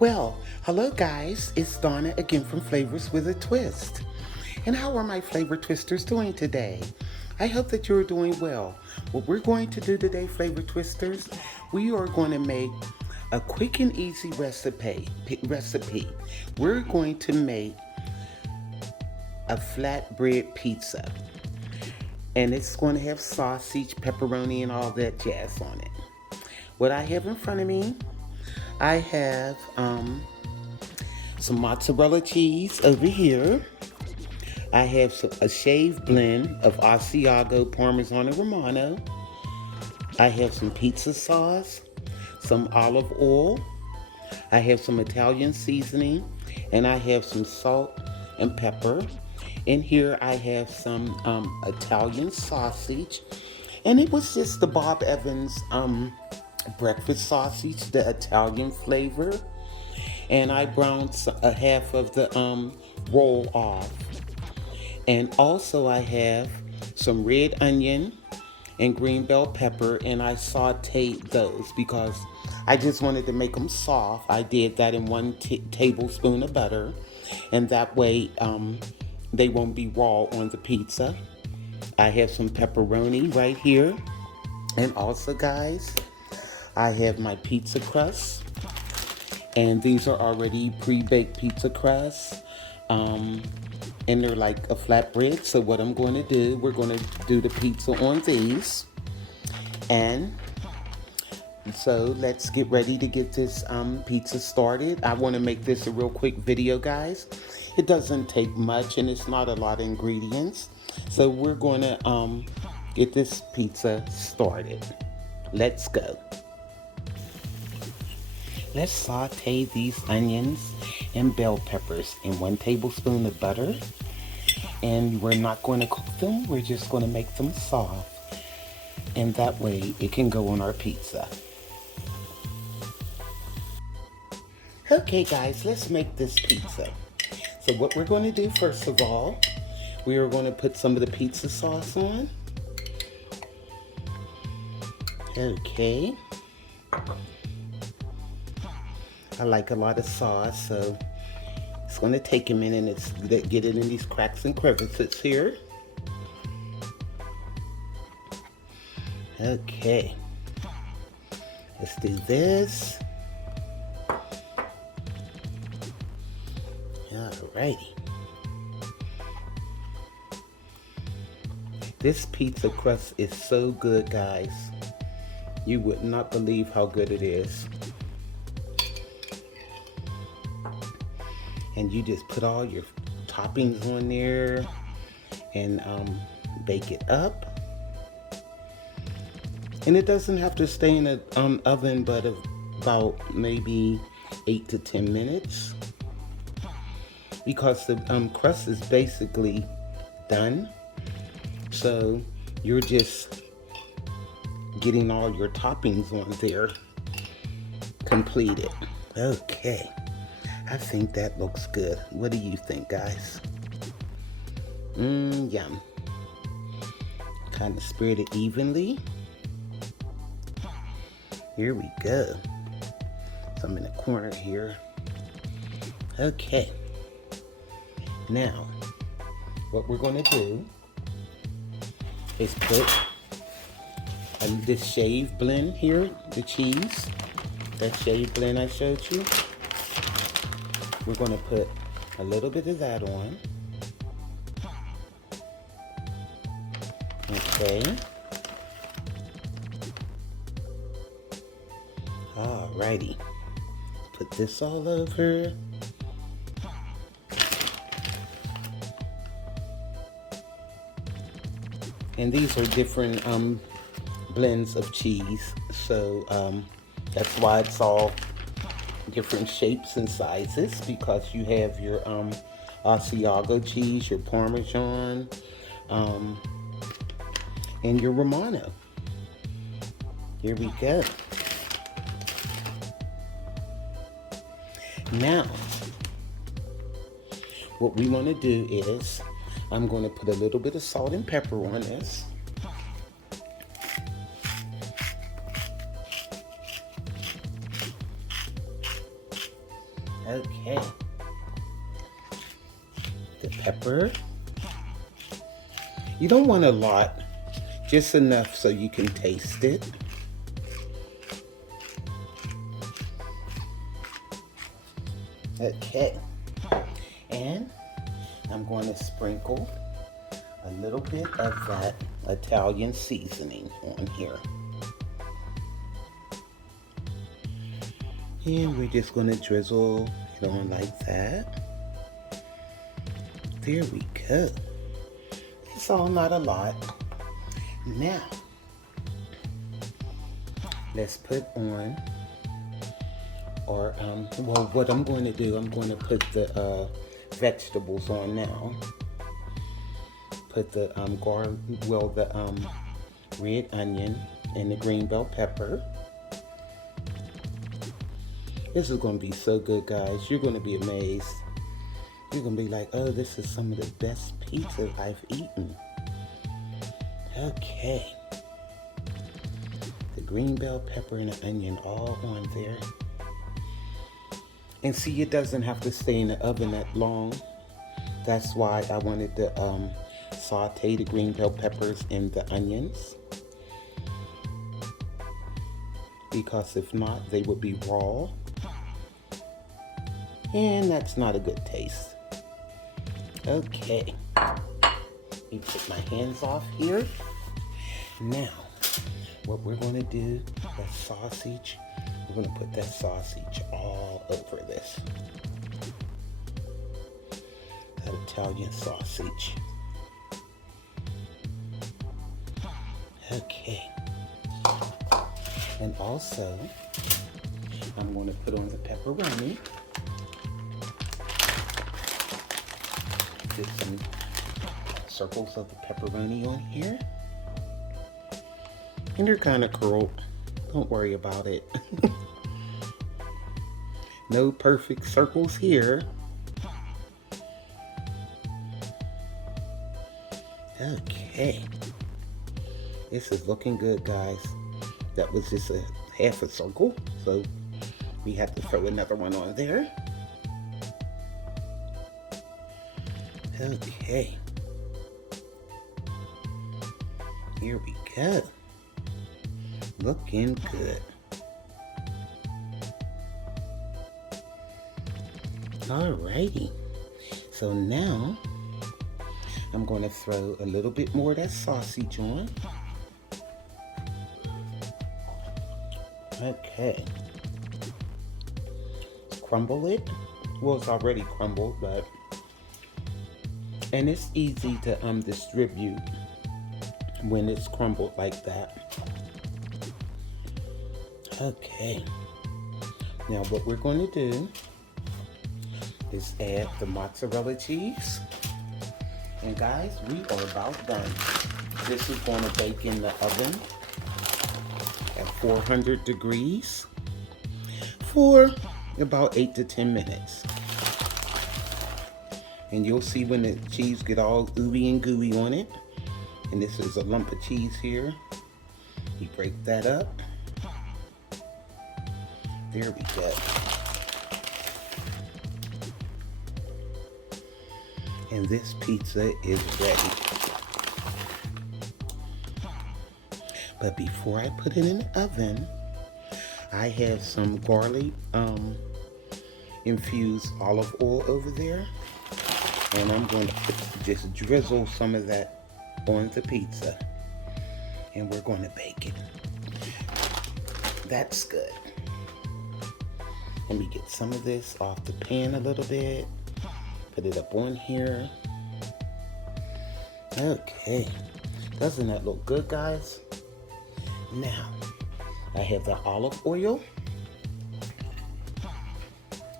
Well, hello guys, it's Donna again from Flavors with a Twist. And how are my flavor twisters doing today? I hope that you're doing well. What we're going to do today, flavor twisters, we are going to make a quick and easy recipe. We're going to make a flatbread pizza. And it's going to have sausage, pepperoni, and all that jazz on it. What I have in front of me, I have some mozzarella cheese over here. I have a shaved blend of Asiago, Parmesan, and Romano. I have some pizza sauce, some olive oil. I have some Italian seasoning, and I have some salt and pepper. In here I have some Italian sausage, and it was just the Bob Evans breakfast sausage, the Italian flavor, and I browned a half of the roll off. And also I have some red onion and green bell pepper, and I sauteed those because I just wanted to make them soft. I did that in 1 tablespoon of butter, and that way they won't be raw on the pizza. I have some pepperoni right here, and also guys, I have my pizza crust, and these are already pre-baked pizza crusts, and they're like a flatbread. So what I'm going to do, we're going to do the pizza on these, and so let's get ready to get this pizza started. I want to make this a real quick video, guys. It doesn't take much, and it's not a lot of ingredients, so we're going to get this pizza started. Let's go. Let's saute these onions and bell peppers in 1 tablespoon of butter. And we're not going to cook them, we're just going to make them soft. And that way it can go on our pizza. Okay guys, let's make this pizza. So what we're going to do first of all, we are going to put some of the pizza sauce on. Okay. I like a lot of sauce, so it's going to take a minute to get it in these cracks and crevices here. Okay, let's do this. Alrighty. This pizza crust is so good, guys. You would not believe how good it is. And you just put all your toppings on there and bake it up. And it doesn't have to stay in an oven but about maybe 8 to 10 minutes because the crust is basically done. So you're just getting all your toppings on there completed. Okay. I think that looks good. What do you think, guys? Yum. Kind of spread it evenly. Here we go. So I'm in the corner here. Okay. Now, what we're going to do is put this shaved blend here, the cheese. That shaved blend I showed you. We're going to put a little bit of that on. Okay. Alrighty. Put this all over. And these are different blends of cheese. So that's why it's all different shapes and sizes, because you have your Asiago cheese, your Parmesan, and your Romano. Here we go. Now, what we want to do is, I'm going to put a little bit of salt and pepper on this. Okay. The pepper. You don't want a lot, just enough so you can taste it. Okay. And I'm going to sprinkle a little bit of that Italian seasoning on here. And we're just going to drizzle it on like that. There we go. It's all not a lot. Now, let's put on, or well, what I'm going to do, I'm going to put the vegetables on now. Put the red onion and the green bell pepper. This is going to be so good, guys. You're going to be amazed. You're going to be like, oh, this is some of the best pizza I've eaten. Okay. The green bell pepper and the onion all on there. And see, it doesn't have to stay in the oven that long. That's why I wanted to saute the green bell peppers and the onions. Because if not, they would be raw. And that's not a good taste. Okay. Let me take my hands off here. Now, what we're going to do, that sausage, we're going to put that sausage all over this. That Italian sausage. Okay. And also, I'm going to put on the pepperoni. Get some circles of the pepperoni on here. And they're kind of curled. Don't worry about it. No perfect circles here. Okay. This is looking good, guys. That was just a half a circle, so we have to throw another one on there. Okay. Here we go. Looking good. Alrighty. So now I'm going to throw a little bit more of that sausage on. Okay. Crumble it. Well, it's already crumbled, but and it's easy to distribute when it's crumbled like that. Okay. Now what we're going to do is add the mozzarella cheese. And guys, we are about done. This is going to bake in the oven at 400 degrees for about 8 to 10 minutes. And you'll see when the cheese get all ooey and gooey on it. And this is a lump of cheese here. You break that up. There we go. And this pizza is ready. But before I put it in the oven, I have some garlic infused olive oil over there. And I'm going to just drizzle some of that on the pizza. And we're going to bake it. That's good. Let me get some of this off the pan a little bit. Put it up on here. Okay. Doesn't that look good, guys? Now, I have the olive oil.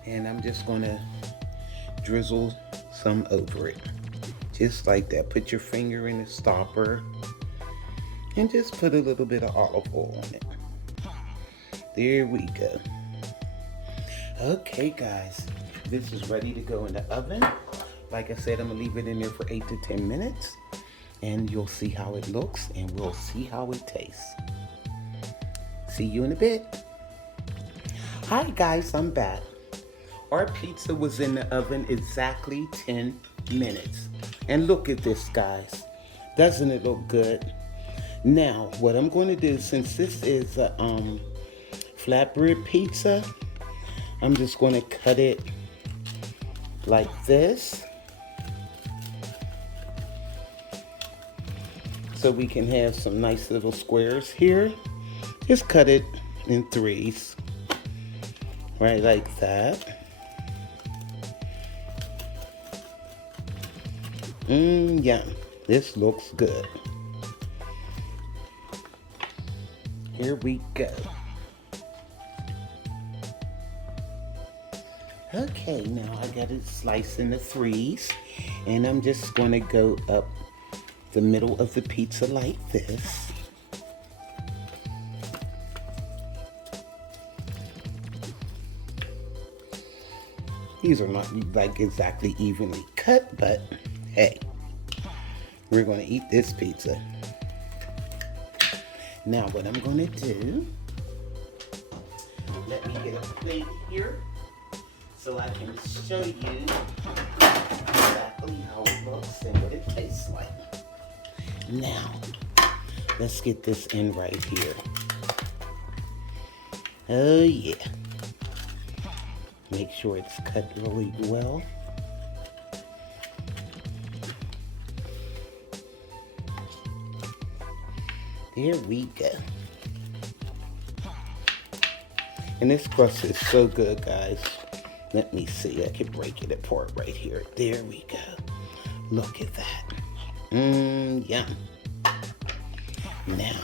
And I'm just going to drizzle some over it. Just like that. Put your finger in the stopper. And just put a little bit of olive oil on it. There we go. Okay, guys. This is ready to go in the oven. Like I said, I'm going to leave it in there for 8 to 10 minutes. And you'll see how it looks. And we'll see how it tastes. See you in a bit. Hi, guys. I'm back. our pizza was in the oven exactly 10 minutes. And look at this, guys. Doesn't it look good? Now, what I'm going to do, since this is a flatbread pizza, I'm just going to cut it like this, so we can have some nice little squares here. Just cut it in threes, right like that. Yum. This looks good. Here we go. Okay, now I got it sliced into threes, and I'm just going to go up the middle of the pizza like this. These are not like exactly evenly cut, but hey, we're going to eat this pizza. Now what I'm going to do, let me get a plate here so I can show you exactly how it looks and what it tastes like. Now, let's get this in right here. Oh yeah. Make sure it's cut really well. There we go. And this crust is so good, guys. Let me see, I can break it apart right here. There we go. Look at that. Yum. Now,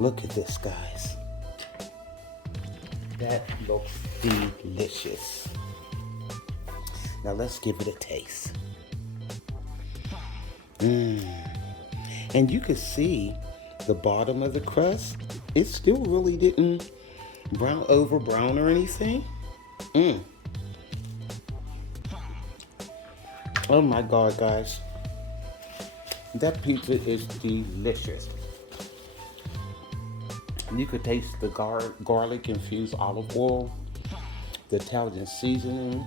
look at this, guys. That looks delicious. Now let's give it a taste. And you can see the bottom of the crust. It still really didn't brown or anything. Oh my God, guys. That pizza is delicious. You could taste the garlic infused olive oil, the Italian seasoning,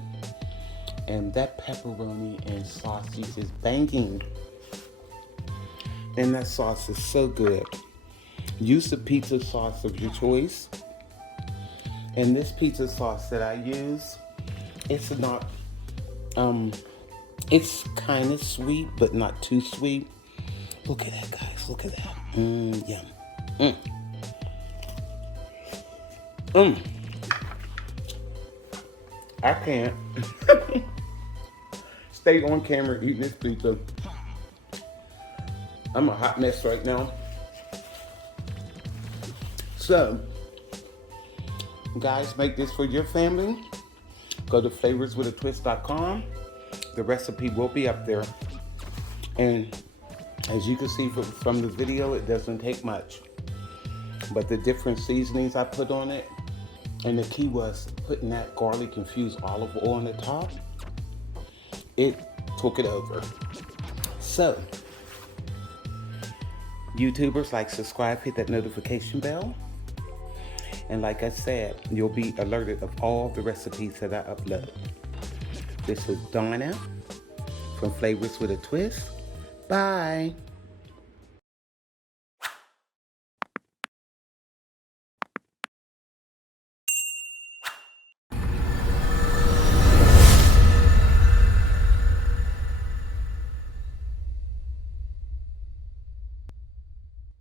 and that pepperoni and sausage is banging. And that sauce is so good. Use the pizza sauce of your choice. And this pizza sauce that I use, it's not, it's kind of sweet, but not too sweet. Look at that, guys. Look at that. Yum. I can't stay on camera eating this pizza. I'm a hot mess right now. So, guys, make this for your family. Go to flavorswithatwist.com. The recipe will be up there. And as you can see from the video, it doesn't take much. But the different seasonings I put on it, and the key was putting that garlic infused olive oil on the top. It took it over. So, YouTubers, like, subscribe, hit that notification bell. And like I said, you'll be alerted of all the recipes that I upload. This is Donna from Flavors with a Twist. Bye.